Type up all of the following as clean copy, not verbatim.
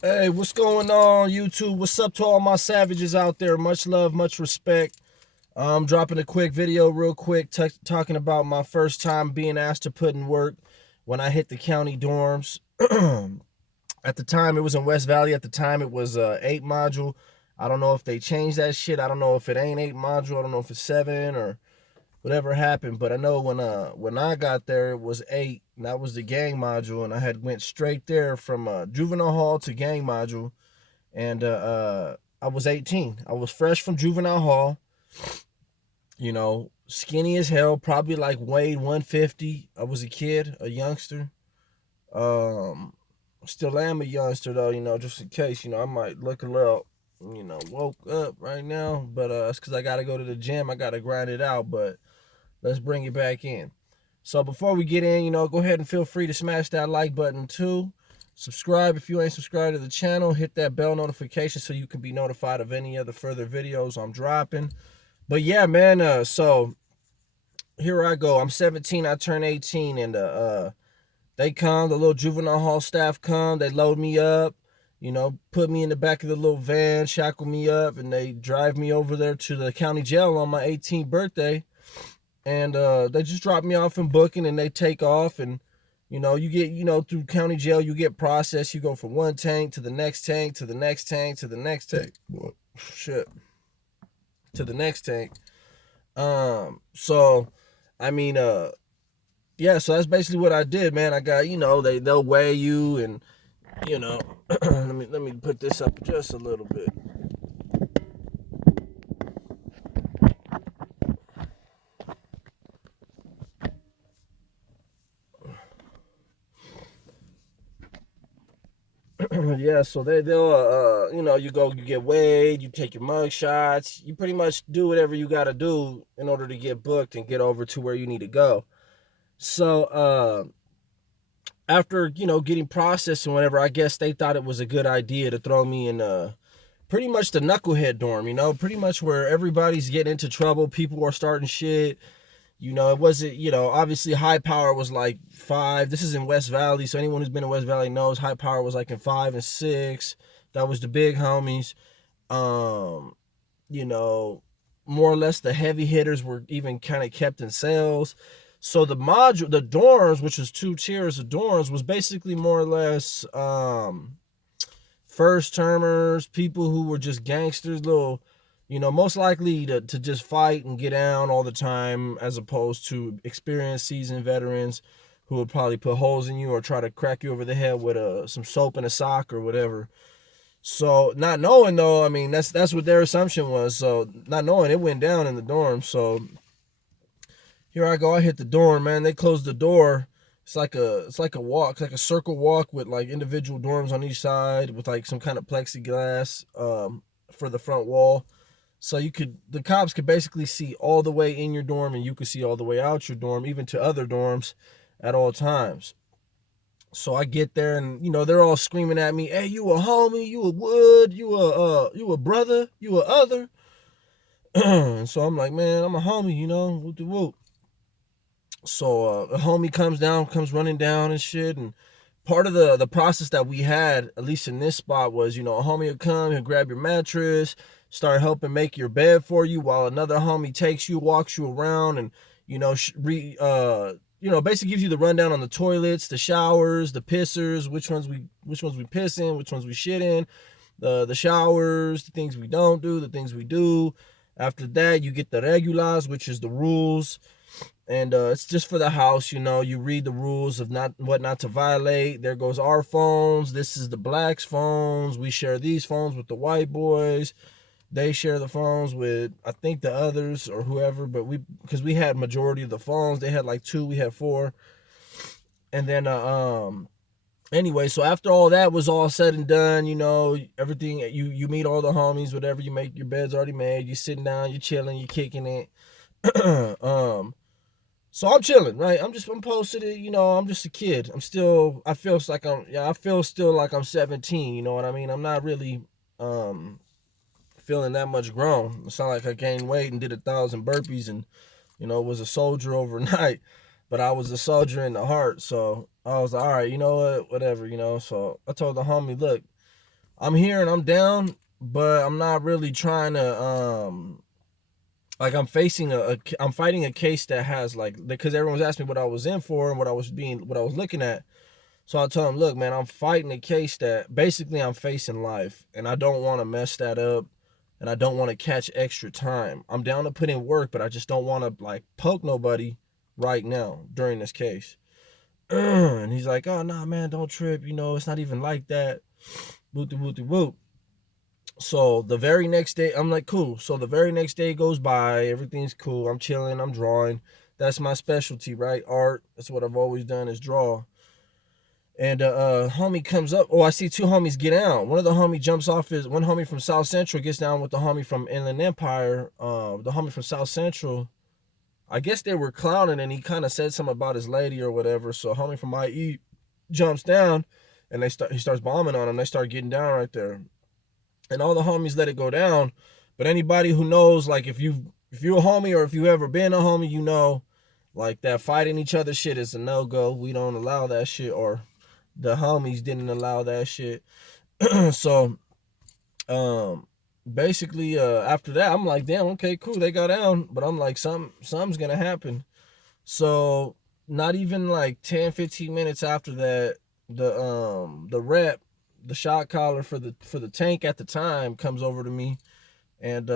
Hey, what's going on, YouTube? What's up to all my savages out there? Much love, much respect. I'm dropping a quick video real quick talking about my first time being asked to put in work when I hit the county dorms. At the time, it was in West Valley. At the time, it was 8 module. I don't know if they changed that shit. I don't know if it ain't 8 module. I don't know if it's 7 or whatever happened. But I know when I got there, it was 8, and that was the gang module. And I had went straight there from juvenile hall to gang module, and I was 18. I was fresh from juvenile hall. Skinny as hell, probably like weighed 150. I was a kid, a youngster. Um, Still am a youngster though. Just in case. I might look a little. Woke up right now, but it's because I gotta go to the gym. I gotta grind it out, but let's bring it back in. So before we get in, go ahead and feel free to smash that like button too. Subscribe if you ain't subscribed to the channel. Hit that bell notification so you can be notified of any other further videos I'm dropping. But yeah, man, so here I go. I'm 17, I turn 18, and they come, the little juvenile hall staff come, they load me up, put me in the back of the little van, shackle me up, and they drive me over there to the county jail on my 18th birthday. And they just drop me off in booking, and they take off. And you get, through county jail, you get processed. You go from one tank to the next tank to the next tank to the next tank. Shit. To the next tank. So I mean, yeah, so that's basically what I did, man. I got, they'll weigh you, and you know let me put this up just a little bit. Yeah, so they'll you get weighed, you take your mug shots, you pretty much do whatever you got to do in order to get booked and get over to where you need to go. So after getting processed and whatever, I guess they thought it was a good idea to throw me in pretty much the knucklehead dorm, pretty much where everybody's getting into trouble, people are starting shit. It wasn't, obviously high power was like 5. This is in West Valley, so anyone who's been in West Valley knows high power was like in 5 and 6. That was the big homies. Um, you know, More or less the heavy hitters were even kind of kept in cells. So the dorms, which was 2 tiers of dorms, was basically more or less first termers, people who were just gangsters, little, most likely to just fight and get down all the time, as opposed to experienced seasoned veterans who would probably put holes in you or try to crack you over the head with some soap and a sock or whatever. So not knowing though, I mean that's what their assumption was. So not knowing, it went down in the dorm. So here I go. I hit the dorm, man. They closed the door. It's like a walk, it's like a circle walk with like individual dorms on each side with like some kind of plexiglass for the front wall. So the cops could basically see all the way in your dorm, and you could see all the way out your dorm, even to other dorms at all times. So I get there, and they're all screaming at me, "Hey, you a homie? You a wood? You a brother? You a other?" And so I'm like, "Man, I'm a homie, whoop de whoop." So a homie comes running down and shit. And part of the process that we had, at least in this spot, was a homie would come and grab your mattress, start helping make your bed for you, while another homie takes you, walks you around, and basically gives you the rundown on the toilets, the showers, the pissers, which ones we piss in, which ones we shit in, the showers, the things we don't do, the things we do. After that, you get the regulars, which is the rules, and it's just for the house. You read the rules of not to violate. There goes our phones. This is the blacks' phones. We share these phones with the white boys. They share the phones with, I think, the others or whoever. But because we had majority of the phones, they had like 2, we had 4. And then anyway, so after all that was all said and done, everything, you meet all the homies, whatever. You make your bed's already made. You sitting down, you chilling, you kicking it. So I'm chilling, right? I'm posted it, I'm just a kid. I feel still like I'm 17, you know what I mean? I'm not really feeling that much grown. It's not like I gained weight and did 1,000 burpees and, was a soldier overnight, but I was a soldier in the heart. So I was like, all right, you know what, whatever. So I told the homie, look, I'm here and I'm down, but I'm not really trying to like I'm fighting a case that has like, because everyone's asking me what I was in for and what I was looking at. So I told him, look, man, I'm fighting a case that basically I'm facing life, and I don't want to mess that up, and I don't want to catch extra time. I'm down to put in work, but I just don't want to like poke nobody right now during this case. And he's like, oh, nah, man, don't trip. You know, it's not even like that. Whoop, whoop, whoop. So the very next day, I'm like, cool. So the very next day goes by, everything's cool. I'm chilling, I'm drawing. That's my specialty, right? Art. That's what I've always done, is draw. And homie comes up. Oh, I see two homies get down. One of the homie jumps off one homie from South Central gets down with the homie from Inland Empire. The homie from South Central, I guess they were clowning, and he kind of said something about his lady or whatever. So homie from IE jumps down, and he starts bombing on him. They start getting down right there, and all the homies let it go down. But anybody who knows, like, if you're a homie or if you ever been a homie, you know, like, that fighting each other shit is a no-go. We don't allow that shit, or the homies didn't allow that shit. So basically after that, I'm like, damn, okay, cool, they got down. But I'm like, something's gonna happen. So not even like 10-15 minutes after that, the rep, the shot caller for the tank at the time, comes over to me, and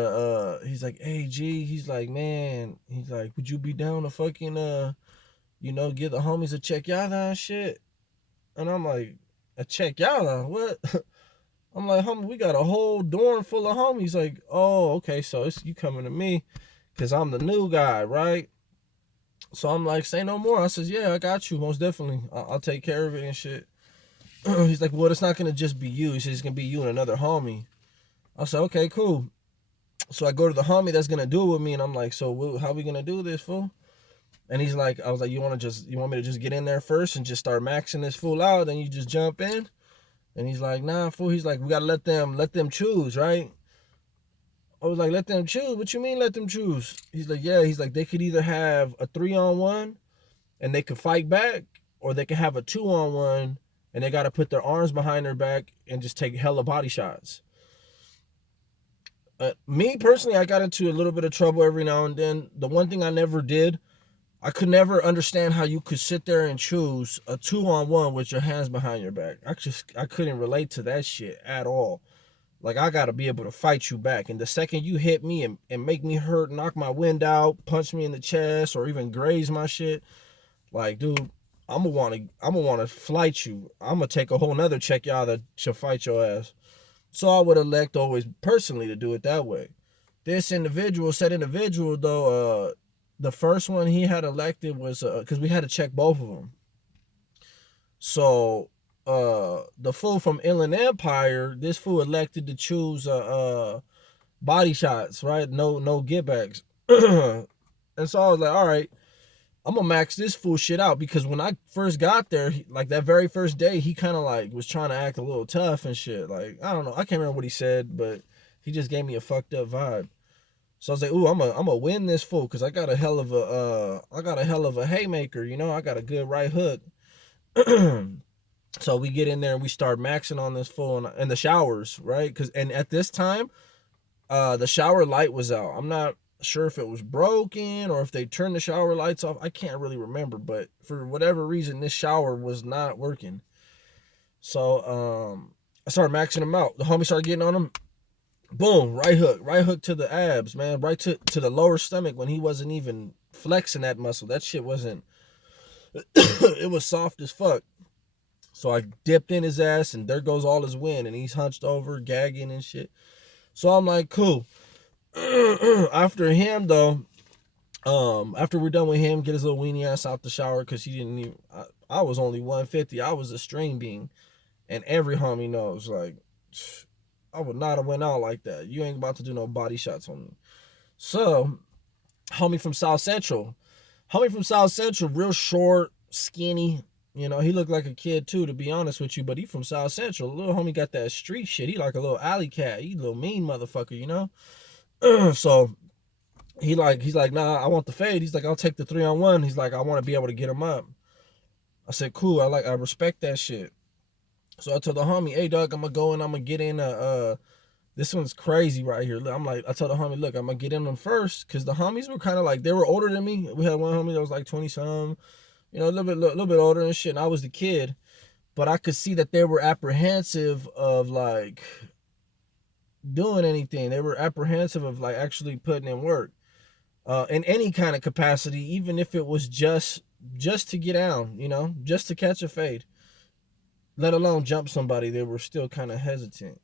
he's like, hey G, he's like, man, he's like, would you be down to fucking give the homies a check y'all and shit? And I'm like, a check y'all? What? I'm like, homie, we got a whole dorm full of homies. Like, oh, okay, so it's you coming to me because I'm the new guy, right? So I'm like, say no more. I says, yeah, I got you, most definitely. I'll take care of it and shit. He's like, well, it's not gonna just be you. He says it's gonna be you and another homie. I said, okay, cool. So I go to the homie that's gonna do it with me, and I'm like, so how we gonna do this, fool? And he's like, I was like, you want me to just get in there first and just start maxing this fool out, then you just jump in? And he's like, nah, fool. He's like, we gotta let them choose, right? I was like, let them choose? What you mean let them choose? He's like, yeah. He's like, they could either have a 3-on-1 and they could fight back, or they could have a 2-on-1 and they gotta put their arms behind their back and just take hella body shots. Me personally, I got into a little bit of trouble every now and then. The one thing I never did, I could never understand how you could sit there and choose a 2-on-1 with your hands behind your back. I couldn't relate to that shit at all. Like, I gotta be able to fight you back. And the second you hit me and make me hurt, knock my wind out, punch me in the chest, or even graze my shit, like, dude, I'm gonna wanna flight you. I'm gonna take a whole nother check y'all that should fight your ass. So I would elect always personally to do it that way. Said individual though, the first one he had elected was because we had to check both of them. So the fool from Inland Empire, this fool elected to choose body shots, right? No get backs. And so I was like, all right, I'm gonna max this fool shit out, because when I first got there, like that very first day, he kind of like was trying to act a little tough and shit. Like, I don't know, I can't remember what he said, but he just gave me a fucked up vibe. So I was like, ooh, I'm gonna win this fool, because I got a hell of a haymaker, you know, I got a good right hook. So we get in there and we start maxing on this fool in the showers, right? And at this time, the shower light was out. I'm not sure if it was broken or if they turned the shower lights off. I can't really remember, but for whatever reason, this shower was not working. So I started maxing him out. The homie started getting on him. Boom, right hook to the abs, man, right to the lower stomach when he wasn't even flexing that muscle. That shit wasn't, it was soft as fuck. So I dipped in his ass, and there goes all his wind, and he's hunched over, gagging and shit. So I'm like, cool. After him though, after we're done with him, get his little weenie ass out the shower, because he didn't even, I was only 150. I was a string bean, and every homie knows, like, I would not have went out like that. You ain't about to do no body shots on me. So homie from South Central, real short, skinny. You know, he looked like a kid too, to be honest with you, but he from South Central. The little homie got that street shit. He like a little alley cat. He a little mean motherfucker, you know? So he's like, nah, I want the fade. He's like, I'll take the 3-on-1. He's like, I want to be able to get him up. I said, cool. I respect that shit. So I told the homie, hey dog, I'm gonna go and I'm gonna get in this one's crazy right here. I'm like, I told the homie, look, I'm gonna get in them first, cause the homies were kind of like, they were older than me. We had one homie that was like 20 some, you know, little bit older and shit. And I was the kid, but I could see that they were apprehensive of like doing anything. They were apprehensive of like actually putting in work, in any kind of capacity, even if it was just to get down, you know, just to catch a fade, let alone jump somebody. They were still kind of hesitant.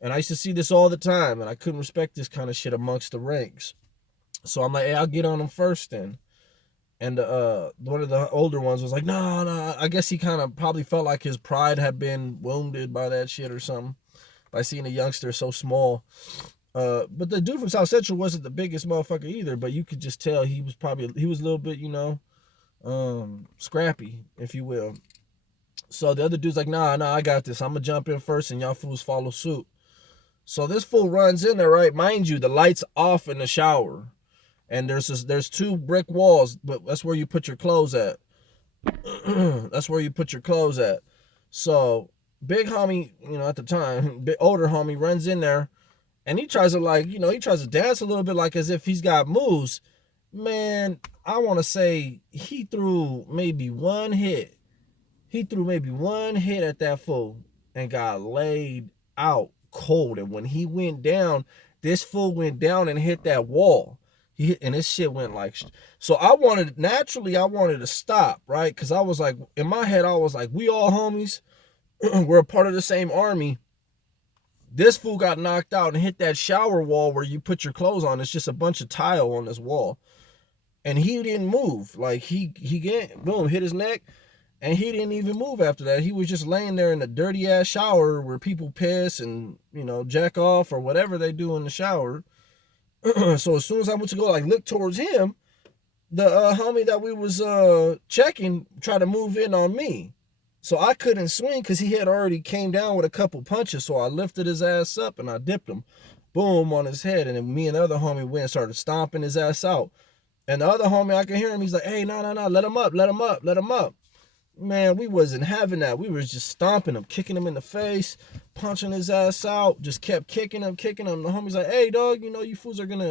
And I used to see this all the time, and I couldn't respect this kind of shit amongst the ranks. So I'm like, hey, I'll get on them first then. And one of the older ones was like, no, no. I guess he kind of probably felt like his pride had been wounded by that shit or something, by seeing a youngster so small. But the dude from South Central wasn't the biggest motherfucker either, but you could just tell he was a little bit, you know, scrappy, if you will. So the other dude's like, nah, I got this. I'm gonna jump in first and y'all fools follow suit. So this fool runs in there, right? Mind you, the light's off in the shower. And there's two brick walls, but that's where you put your clothes at. That's where you put your clothes at. So big homie, you know, at the time, big older homie runs in there and he tries to like, you know, he tries to dance a little bit like as if he's got moves. Man, I want to say he threw maybe one hit. He threw maybe one hit at that fool and got laid out cold. And when he went down, this fool went down and hit that wall. He hit, and this shit went like, so I wanted to stop, right? Because I was like, in my head, I was like, we all homies. We're a part of the same army. This fool got knocked out and hit that shower wall where you put your clothes on. It's just a bunch of tile on this wall. And he didn't move. Like he get boom, hit his neck, and he didn't even move after that. He was just laying there in a dirty ass shower where people piss and, you know, jack off or whatever they do in the shower. So as soon as I went to go like look towards him, the homie that we was checking tried to move in on me. So I couldn't swing because he had already came down with a couple punches. So I lifted his ass up and I dipped him. Boom, on his head. And then me and the other homie went and started stomping his ass out. And the other homie, I could hear him. He's like, hey, no, let him up, let him up, let him up. Man, we wasn't having that. We was just stomping him, kicking him in the face, punching his ass out. Just kept kicking him. The homie's like, hey, dog, you know, you fools are gonna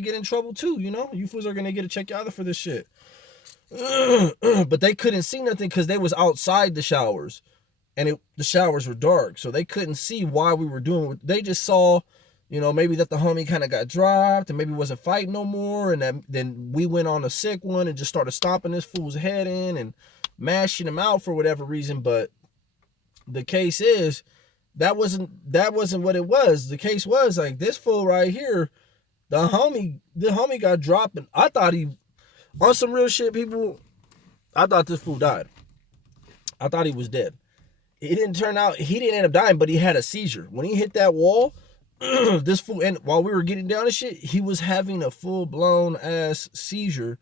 get in trouble too, you know? You fools are gonna get a check either for this shit. But they couldn't see nothing because they was outside the showers. And the showers were dark. So they couldn't see why we were doing it. They just saw, you know, maybe that the homie kind of got dropped and maybe wasn't fighting no more. And then we went on a sick one and just started stomping this fool's head in and mashing him out for whatever reason. But the case is, that wasn't what it was. The case was like this fool right here, the homie got dropped, and I thought he, on some real shit, people, I thought this fool died. I thought he was dead. It didn't turn out, he didn't end up dying, but he had a seizure. When he hit that wall, this fool, and while we were getting down and shit, he was having a full-blown ass seizure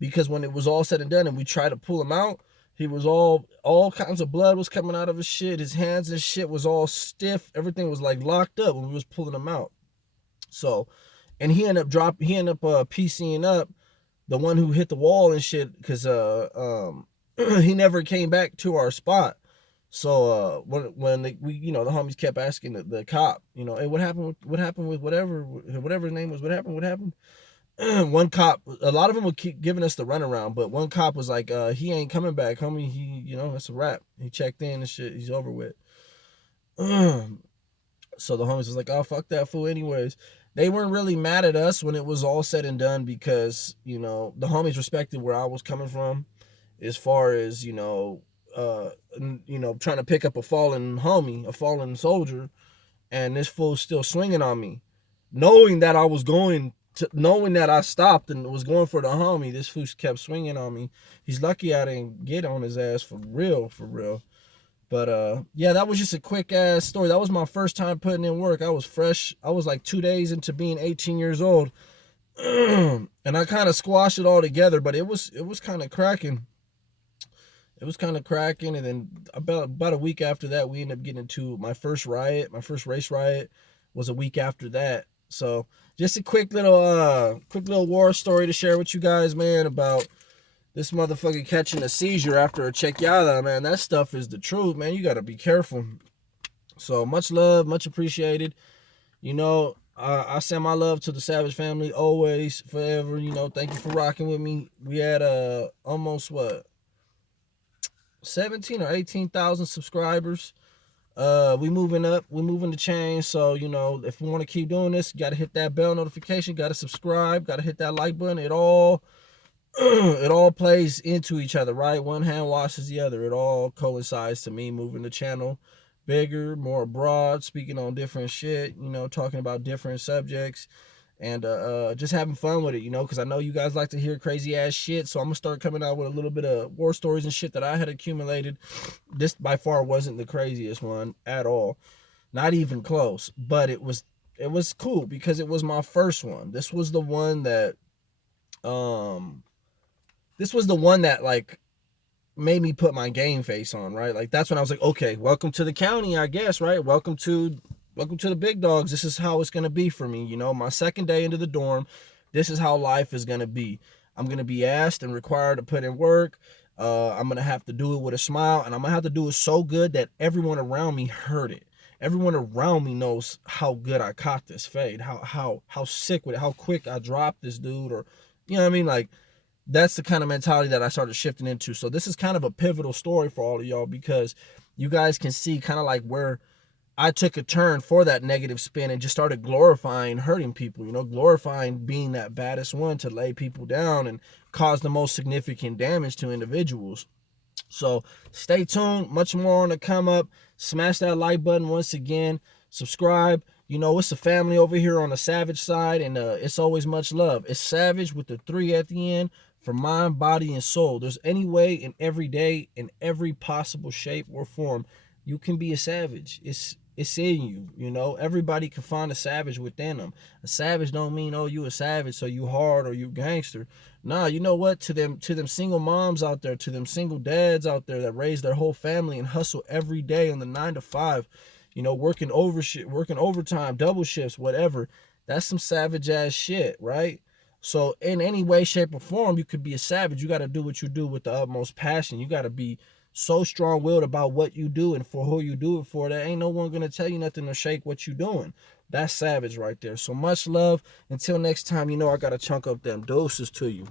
because when it was all said and done and we tried to pull him out, he was all kinds of blood was coming out of his shit. His hands and shit was all stiff. Everything was like locked up when we was pulling him out. So, and he ended up PCing up the one who hit the wall and shit because he never came back to our spot. So when we you know the homies kept asking the cop, you know, hey, what happened with whatever his name was, what happened. One cop, a lot of them would keep giving us the runaround, but one cop was like, he ain't coming back, homie. He, you know, that's a wrap. He checked in and shit. He's over with. So the homies was like, oh, fuck that fool anyways. They weren't really mad at us when it was all said and done because, you know, the homies respected where I was coming from as far as, trying to pick up a fallen homie, a fallen soldier, and this fool still swinging on me. Knowing that I stopped and was going for the homie, this fool kept swinging on me. He's lucky I didn't get on his ass for real. But yeah, that was just a quick ass story. That was my first time putting in work. I was fresh. I was like 2 days into being 18 years old. And I kind of squashed it all together, but it was kind of cracking. It was kind of cracking, and then about a week after that, we ended up getting into my first riot. My first race riot was a week after that. So just a quick little war story to share with you guys, man, about this motherfucker catching a seizure after a chequeada, man. That stuff is the truth, man. You gotta be careful. So much love, much appreciated. You know, I send my love to the Savage family always, forever. You know, thank you for rocking with me. We had almost what 17 or 18,000 subscribers. We moving up, we moving the chain. So, you know, if we want to keep doing this, you got to hit that bell notification, got to subscribe, got to hit that like button. It all it all plays into each other, right? One hand washes the other. It all coincides to me moving the channel bigger, more broad, speaking on different shit, you know, talking about different subjects, and just having fun with it, you know, because I know you guys like to hear crazy ass shit. So I'm gonna start coming out with a little bit of war stories and shit that I had accumulated. This by far wasn't the craziest one at all, not even close, but it was cool because it was my first one. This was the one that like made me put my game face on, right? Like that's when I was like, okay, welcome to the county, I guess, right? Welcome to the big dogs. This is how it's gonna be for me, you know. My second day into the dorm, this is how life is gonna be. I'm gonna be asked and required to put in work. I'm gonna have to do it with a smile, and I'm gonna have to do it so good that everyone around me heard it. Everyone around me knows how good I caught this fade, how sick with it, how quick I dropped this dude, or you know what I mean, like that's the kind of mentality that I started shifting into. So this is kind of a pivotal story for all of y'all because you guys can see kind of like where I took a turn for that negative spin and just started glorifying hurting people, you know, glorifying being that baddest one to lay people down and cause the most significant damage to individuals. So stay tuned, much more on the come up. Smash that like button once again, subscribe. You know, it's a family over here on the Savage side, and it's always much love. It's Savage with the 3 at the end for mind, body, and soul. There's any way in every day, in every possible shape or form, you can be a savage. It's in you, you know. Everybody can find a savage within them. A savage don't mean, oh, you a savage, so you hard or you gangster. Nah, you know what? To them single moms out there, to them single dads out there that raise their whole family and hustle every day on the 9 to 5, you know, working overtime, double shifts, whatever. That's some savage ass shit, right? So in any way, shape, or form, you could be a savage. You got to do what you do with the utmost passion. You got to be so strong-willed about what you do and for who you do it for that ain't no one gonna tell you nothing to shake what you doing. That's savage right there. So much love. Until next time, you know I gotta chunk up them doses to you.